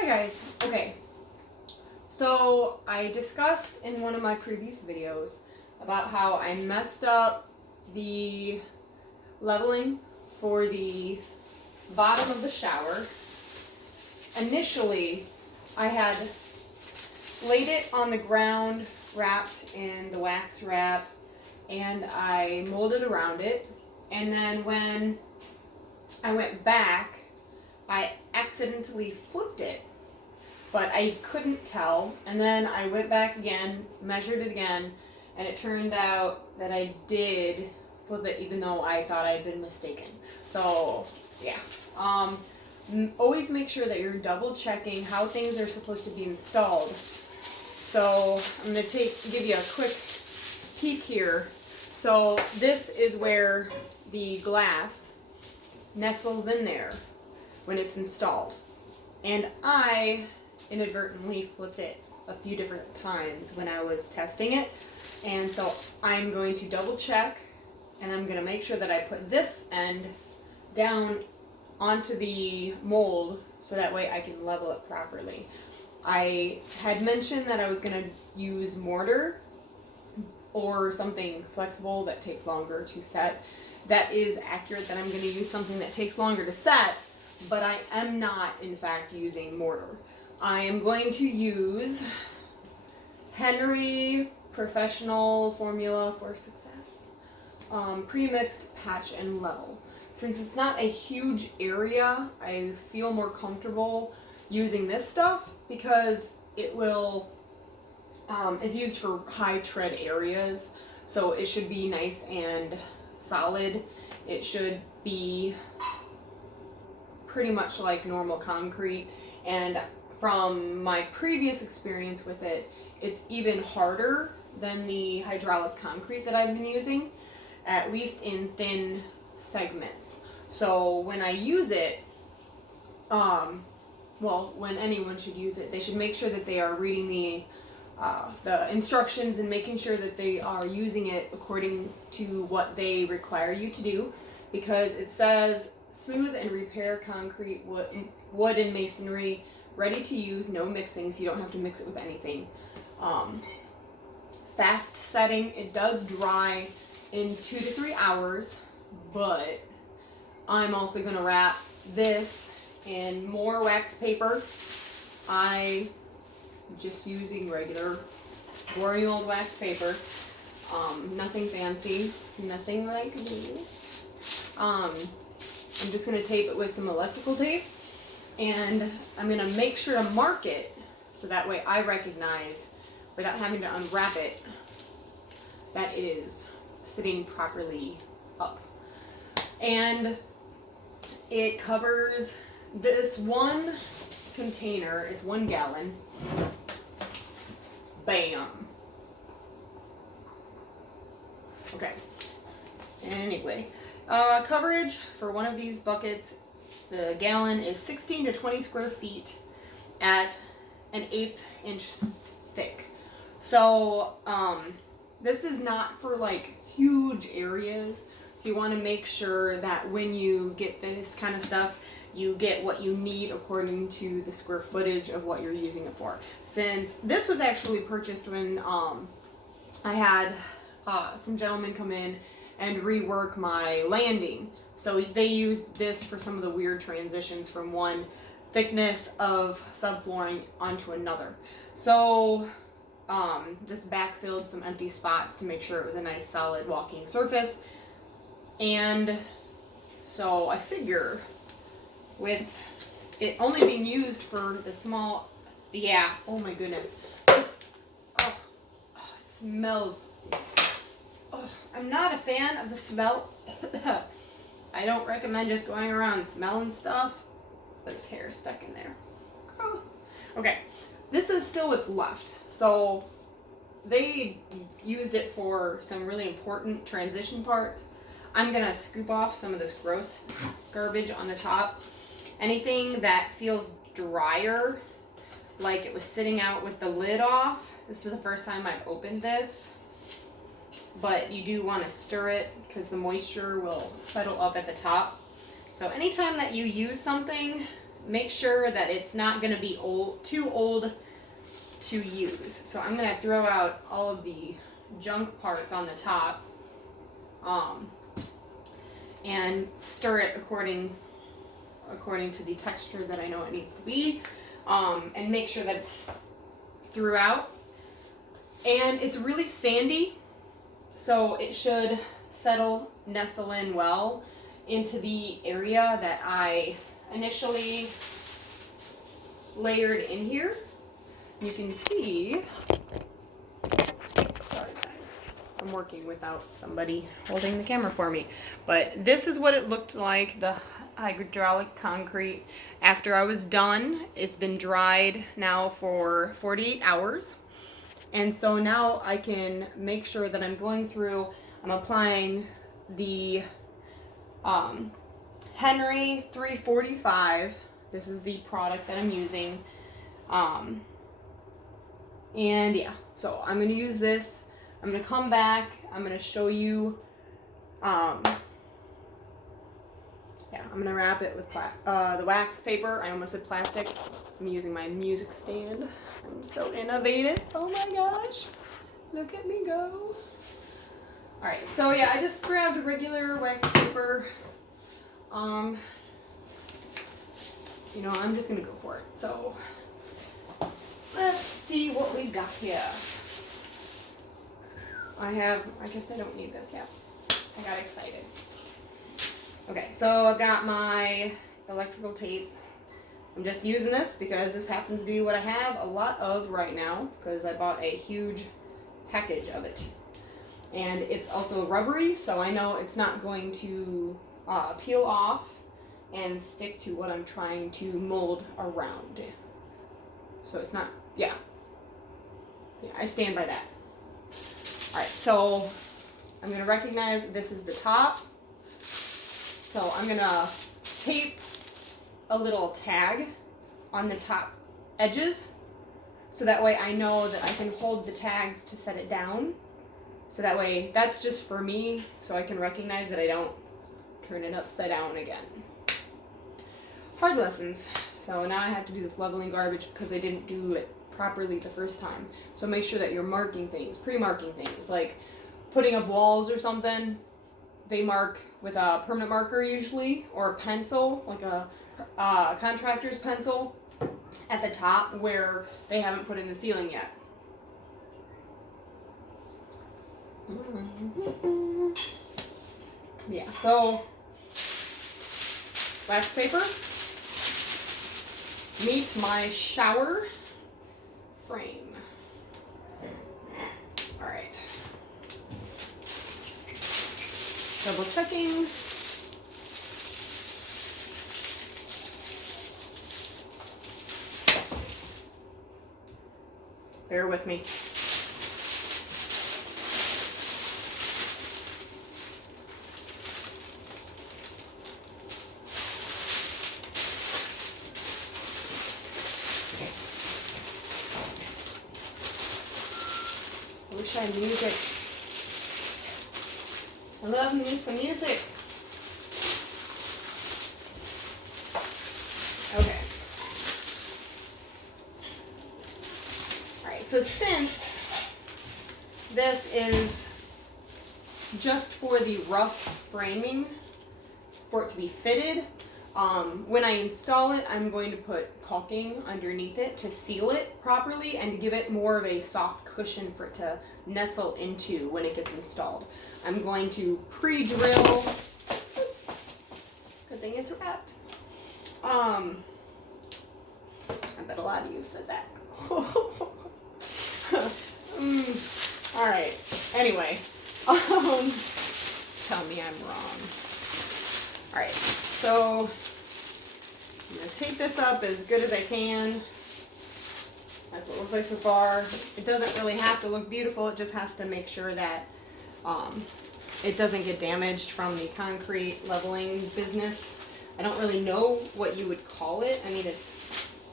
Hi guys. Okay, so I discussed in one of my previous videos about how I messed up the leveling for the bottom of the shower. Initially, I had laid it on the ground, wrapped in the wax wrap, and I molded around it. And then when I went back, I accidentally flipped it, but I couldn't tell. And then I went back again, measured it again, and it turned out that I did flip it even though I thought I'd been mistaken. So, yeah. Always make sure that you're double checking how things are supposed to be installed. So, I'm going to give you a quick peek here. So, this is where the glass nestles in there when it's installed. And I inadvertently flipped it a few different times when I was testing it. And so I'm going to double check, and I'm going to make sure that I put this end down onto the mold so that way I can level it properly. I had mentioned that I was going to use mortar or something flexible that takes longer to set. That is accurate that I'm going to use something that takes longer to set, but I am not, in fact, using mortar. I am going to use Henry Professional Formula for Success Pre-Mixed Patch and Level. Since it's not a huge area, I feel more comfortable using this stuff because it will, it's used for high tread areas, so it should be nice and solid. It should be pretty much like normal concrete, and from my previous experience with it, it's even harder than the hydraulic concrete that I've been using, at least in thin segments. So when I use it, well, when anyone should use it, they should make sure that they are reading the instructions and making sure that they are using it according to what they require you to do, because it says smooth and repair concrete, wood and masonry, ready to use, no mixing, so you don't have to mix it with anything. Fast setting, it does dry in 2 to 3 hours, but I'm also going to wrap this in more wax paper. I'm just using regular boring old wax paper, nothing fancy, nothing like this. I'm just going to tape it with some electrical tape, and I'm going to make sure to mark it so that way I recognize, without having to unwrap it, that it is sitting properly up. And it covers this one container, it's 1 gallon. Bam. Okay. Anyway, coverage for one of these buckets, the gallon, is 16 to 20 square feet at an 1/8 inch thick. So, this is not for like huge areas. So you want to make sure that when you get this kind of stuff, you get what you need according to the square footage of what you're using it for. Since this was actually purchased when I had some gentlemen come in and rework my landing. So they used this for some of the weird transitions from one thickness of subflooring onto another. So this backfilled some empty spots to make sure it was a nice solid walking surface. And so I figure with it only being used for the small, yeah, oh my goodness, this, it smells, I'm not a fan of the smell. I don't recommend just going around smelling stuff. There's hair stuck in there. Gross. Okay, this is still what's left. So they used it for some really important transition parts. I'm gonna scoop off some of this gross garbage on the top. Anything that feels drier, like it was sitting out with the lid off. This is the first time I've opened this, but you do want to stir it because the moisture will settle up at the top. So anytime that you use something make sure that it's not going to be too old to use. So I'm going to throw out all of the junk parts on the top and stir it according to the texture that I know it needs to be, and make sure that it's throughout. And it's really sandy, so it should nestle in well into the area that I initially layered in here. You can see, sorry guys, I'm working without somebody holding the camera for me, but this is what it looked like, the hydraulic concrete, after I was done. It's been dried now for 48 hours. And so now I can make sure that I'm applying the Henry 345. This is the product that I'm using. And yeah, so I'm going to use this. I'm going to come back. I'm going to show you, I'm going to wrap it with the wax paper. I almost said plastic. I'm using my music stand. I'm so innovative. Oh my gosh. Look at me go. Alright, so yeah, I just grabbed regular wax paper. I'm just going to go for it. So, let's see what we got here. I guess I don't need this yet. I got excited. Okay, so I've got my electrical tape. I'm just using this because this happens to be what I have a lot of right now, because I bought a huge package of it. And it's also rubbery, so I know it's not going to peel off and stick to what I'm trying to mold around. So it's not, yeah, I stand by that. Alright, so I'm going to recognize this is the top. So I'm going to tape a little tag on the top edges, so that way I know that I can hold the tags to set it down. So that way, that's just for me, so I can recognize that I don't turn it upside down again. Hard lessons. So now I have to do this leveling garbage because I didn't do it properly the first time. So make sure that you're marking things, pre-marking things, like putting up walls or something. They mark with a permanent marker usually, or a pencil, like a contractor's pencil at the top where they haven't put in the ceiling yet. Yeah, so wax paper meets my shower frame. Alright. Double checking. Bear with me. I wish I had music. I love me some music. Okay. Alright, so since this is just for the rough framing, for it to be fitted, when I install it, I'm going to put caulking underneath it to seal it properly and to give it more of a soft cushion for it to nestle into when it gets installed. I'm going to pre-drill. Good thing it's wrapped. I bet a lot of you said that. Alright, anyway, tell me I'm wrong. Alright, so I'm going to tape this up as good as I can. That's what it looks like so far. It doesn't really have to look beautiful, it just has to make sure that it doesn't get damaged from the concrete leveling business. I don't really know what you would call it. I mean, it's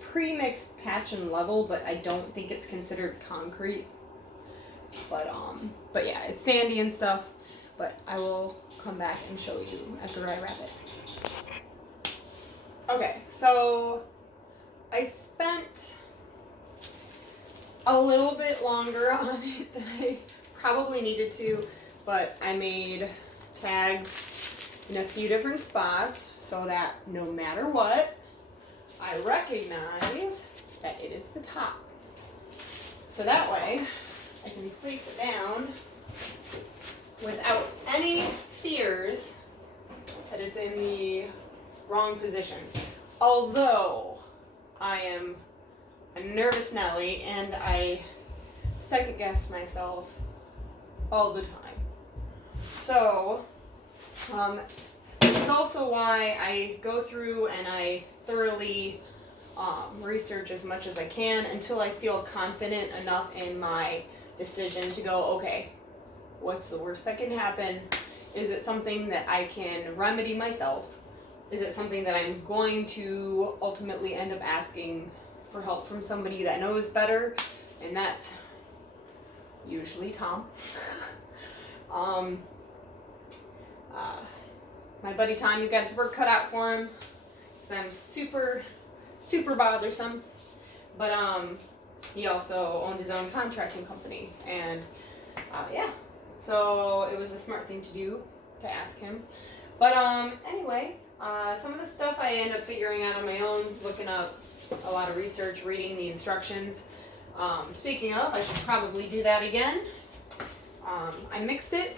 pre-mixed patch and level, but I don't think it's considered concrete. But yeah, it's sandy and stuff, but I will come back and show you after I wrap it. Okay, so I spent a little bit longer on it than I probably needed to, but I made tags in a few different spots so that no matter what, I recognize that it is the top. So that way, I can place it down without any fears that it's in the wrong position. Although I am a nervous Nelly and I second guess myself all the time. So, this is also why I go through and I thoroughly research as much as I can until I feel confident enough in my decision to go, okay, what's the worst that can happen? Is it something that I can remedy myself? Is it something that I'm going to ultimately end up asking for help from somebody that knows better? And that's usually Tom. My buddy Tom, he's got his work cut out for him because I'm super bothersome. But he also owned his own contracting company, and yeah, so it was a smart thing to do to ask him. But anyway, some of the stuff I end up figuring out on my own, looking up a lot of research, reading the instructions. Speaking of, I should probably do that again. I mixed it.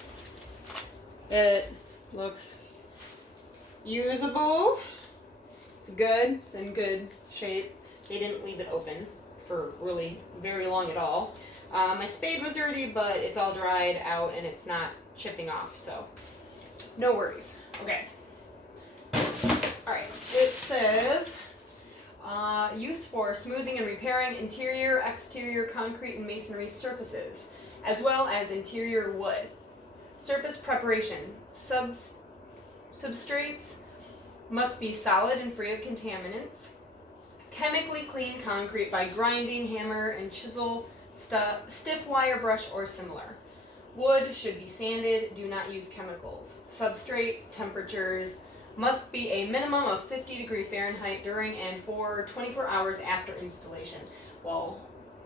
It looks usable. It's good. It's in good shape. They didn't leave it open for really very long at all. My spade was dirty, but it's all dried out and it's not chipping off, so no worries. Okay. Alright, it says use for smoothing and repairing interior, exterior concrete and masonry surfaces, as well as interior wood. Surface preparation. Substrates must be solid and free of contaminants. Chemically clean concrete by grinding, hammer and chisel, stiff wire brush or similar. Wood should be sanded. Do not use chemicals. Substrate temperatures must be a minimum of 50 Fahrenheit during and for 24 hours after installation. Well,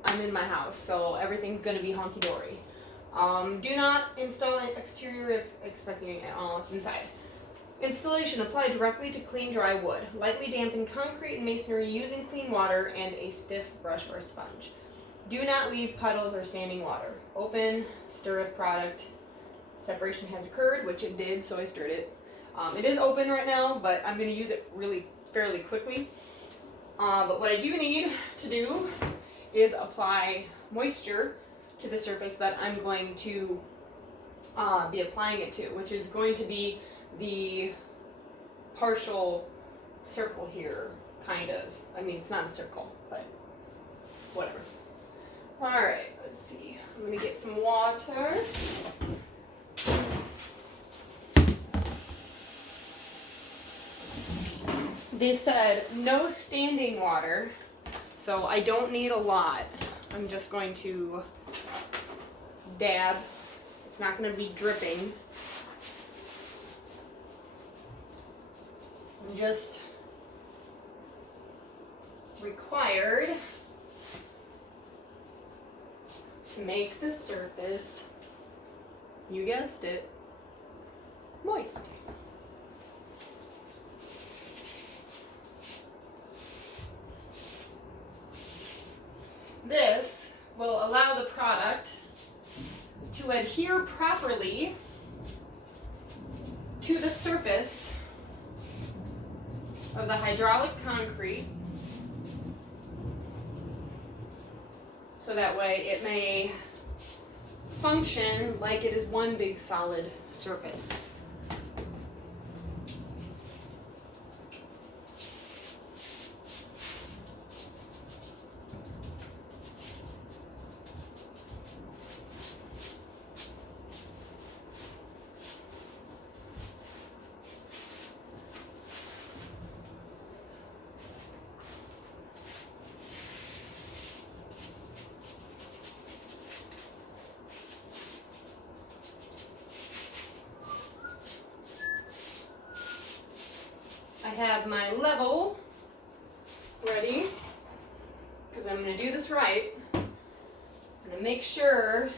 I'm in my house, so everything's going to be honky-dory. Do not install an exterior expecting it's inside. Installation, apply directly to clean dry wood. Lightly dampen concrete and masonry using clean water and a stiff brush or sponge. Do not leave puddles or standing water. Open, stir if product separation has occurred, which it did, so I stirred it. It is open right now, but I'm going to use it really fairly quickly. But what I do need to do is apply moisture to the surface that I'm going to be applying it to, which is going to be the partial circle here, kind of. I mean, it's not a circle, but whatever. Alright, let's see. I'm going to get some water. They said no standing water, so I don't need a lot. I'm just going to dab. It's not going to be dripping. I'm just required to make the surface, you guessed it, moist. This will allow the product to adhere properly to the surface of the hydraulic concrete, so that way it may function like it is one big solid surface. have my level ready, because I'm going to do this right. I'm going to make sure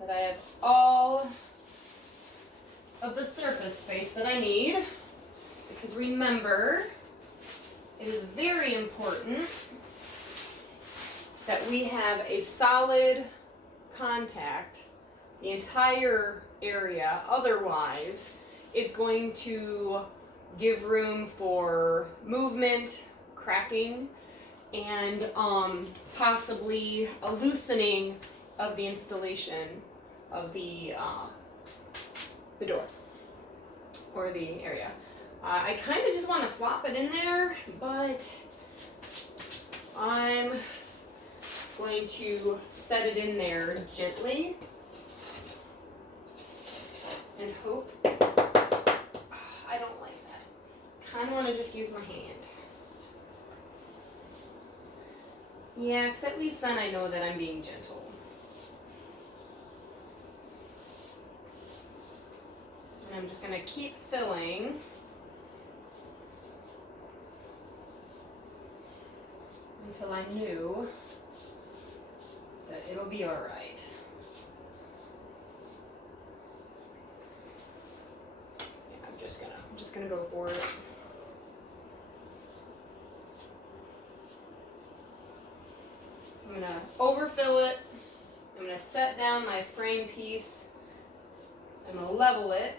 that I have all of the surface space that I need, because remember, it is very important that we have a solid contact the entire area. Otherwise, it's going to give room for movement, cracking, and possibly a loosening of the installation of the door or the area. I kind of just want to slop it in there, but I'm going to set it in there gently and hope. I don't like that. Kind of want to just use my hand. Yeah, because at least then I know that I'm being gentle. And I'm just going to keep filling until I knew that it'll be all right. Yeah, I'm just gonna go for it. I'm gonna overfill it. I'm gonna set down my frame piece. I'm gonna level it,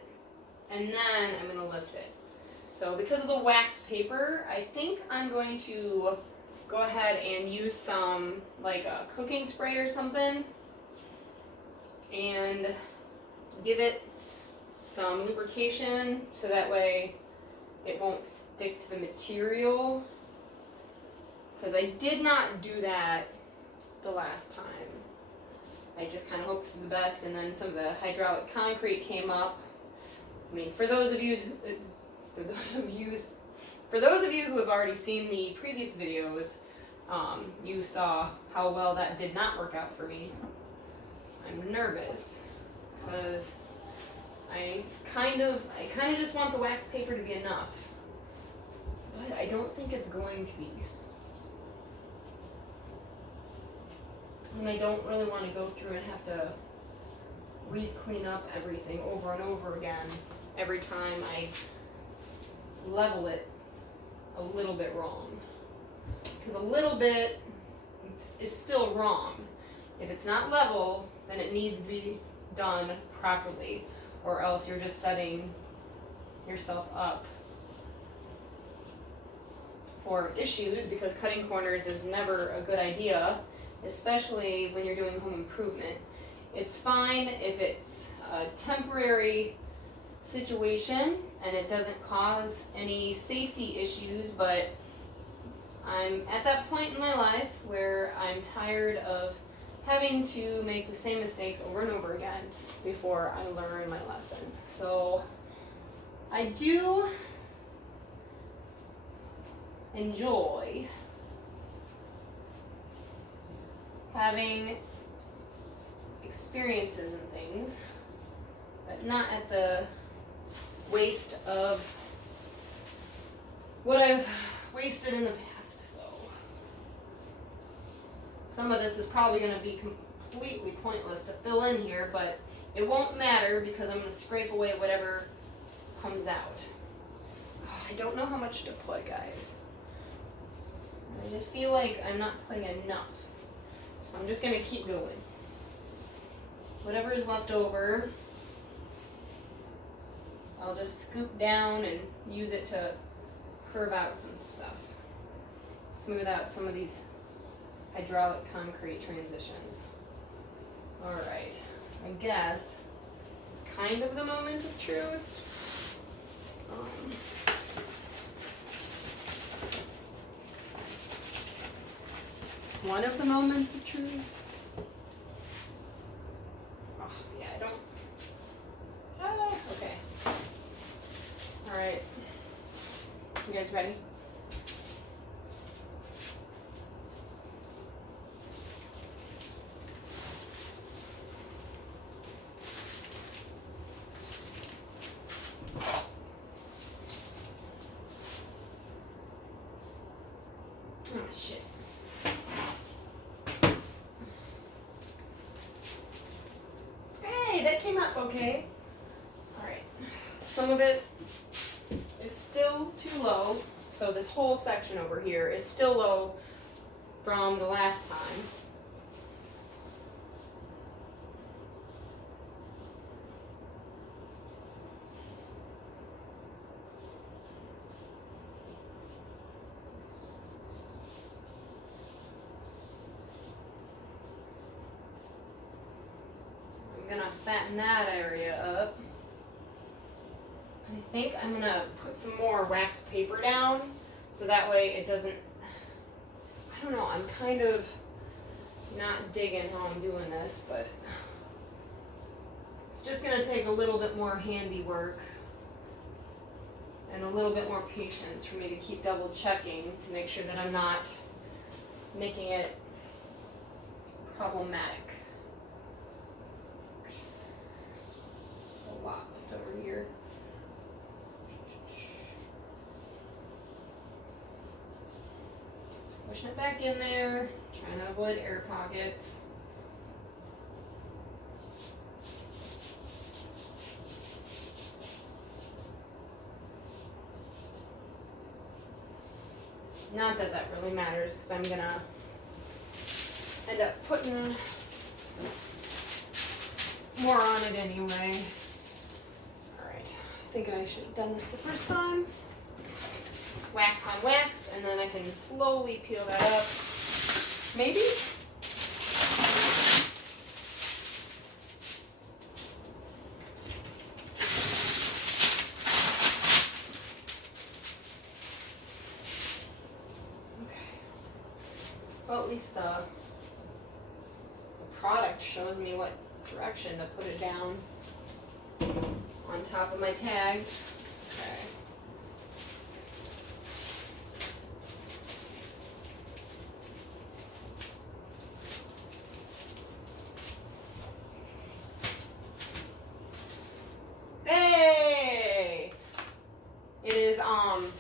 and then I'm gonna lift it. So because of the wax paper, I think I'm going to go ahead and use some, like a cooking spray or something, and give it some lubrication so that way it won't stick to the material, because I did not do that the last time. I just kind of hoped for the best, and then some of the hydraulic concrete came up. I mean, for those of you who have already seen the previous videos, you saw how well that did not work out for me. I'm nervous because I kind of just want the wax paper to be enough, but I don't think it's going to be. And I don't really want to go through and have to re-clean up everything over and over again every time I level it a little bit wrong. Because a little bit is still wrong. If it's not level, then it needs to be done properly, or else you're just setting yourself up for issues, because cutting corners is never a good idea, especially when you're doing home improvement. It's fine if it's a temporary situation and it doesn't cause any safety issues, but I'm at that point in my life where I'm tired of having to make the same mistakes over and over again before I learn my lesson. So I do enjoy having experiences and things, but not at the waste of what I've wasted in the past. So some of this is probably going to be completely pointless to fill in here, but it won't matter because I'm going to scrape away whatever comes out. I don't know how much to put, guys. I just feel like I'm not putting enough. So I'm just going to keep going. Whatever is left over, I'll just scoop down and use it to curve out some stuff. Smooth out some of these hydraulic concrete transitions. Alright, I guess this is kind of the moment of truth. One of the moments of truth. Oh, yeah, I don't. Okay. All right. You guys ready? Oh, shit. Hey, that came up okay. Alright. Some of it is still too low. So this whole section over here is still low from the last time. I'm gonna fatten that area up. I think I'm gonna put some more wax paper down so that way it doesn't, I don't know, I'm kind of not digging how I'm doing this, but it's just gonna take a little bit more handiwork and a little bit more patience for me to keep double checking to make sure that I'm not making it problematic. A lot left over here. Just pushing it back in there, trying to avoid air pockets. Not that that really matters because I'm gonna end up putting more on it anyway. Alright, I think I should have done this the first time. Wax on wax, and then I can slowly peel that up. Maybe? Well, at least the product shows me what direction to put it down on top of my tags. Okay. Hey! It is, that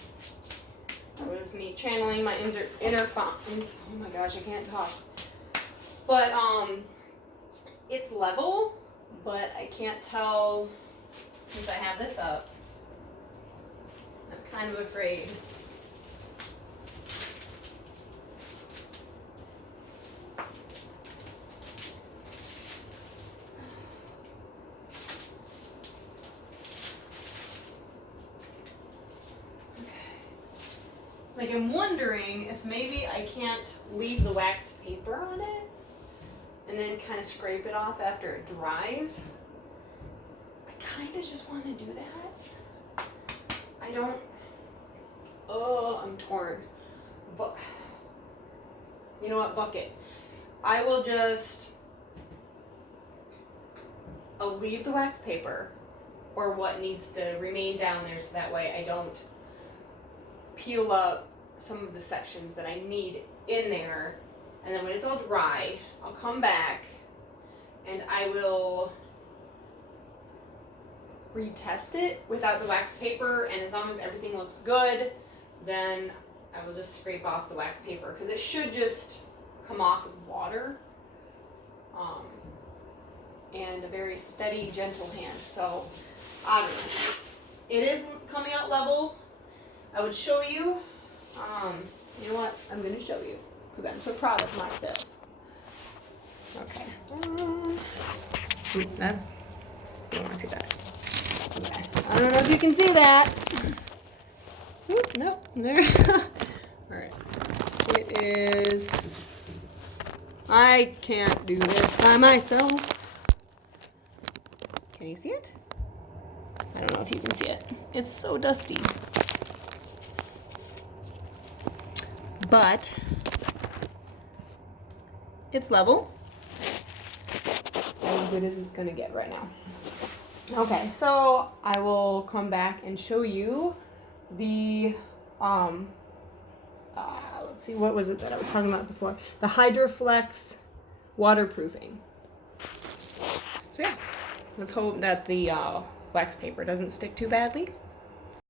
was me channeling my inner fountains. Oh my gosh, I can't talk. But, it's level, but I can't tell since I have this up. I'm kind of afraid. Like, I'm wondering if maybe I can't leave the wax paper on it and then kind of scrape it off after it dries. I kind of just want to do that. I don't, I'm torn. But, you know what, bucket. I will just, I'll leave the wax paper or what needs to remain down there so that way I don't peel up some of the sections that I need in there, and then when it's all dry, I'll come back and I will retest it without the wax paper, and as long as everything looks good, then I will just scrape off the wax paper because it should just come off with water and a very steady, gentle hand. So I don't know. It is coming out level. I would show you, you know what, I'm going to show you, because I'm so proud of myself. Okay. That's, you don't want to see that. Okay. I don't know if you can see that. Oop, nope, there. Alright. It is, I can't do this by myself. Can you see it? I don't know if you can see it. It's so dusty. But it's level. As good as it's gonna get right now. Okay, so I will come back and show you the let's see, what was it that I was talking about before? The Hydroflex waterproofing. So yeah, let's hope that the wax paper doesn't stick too badly.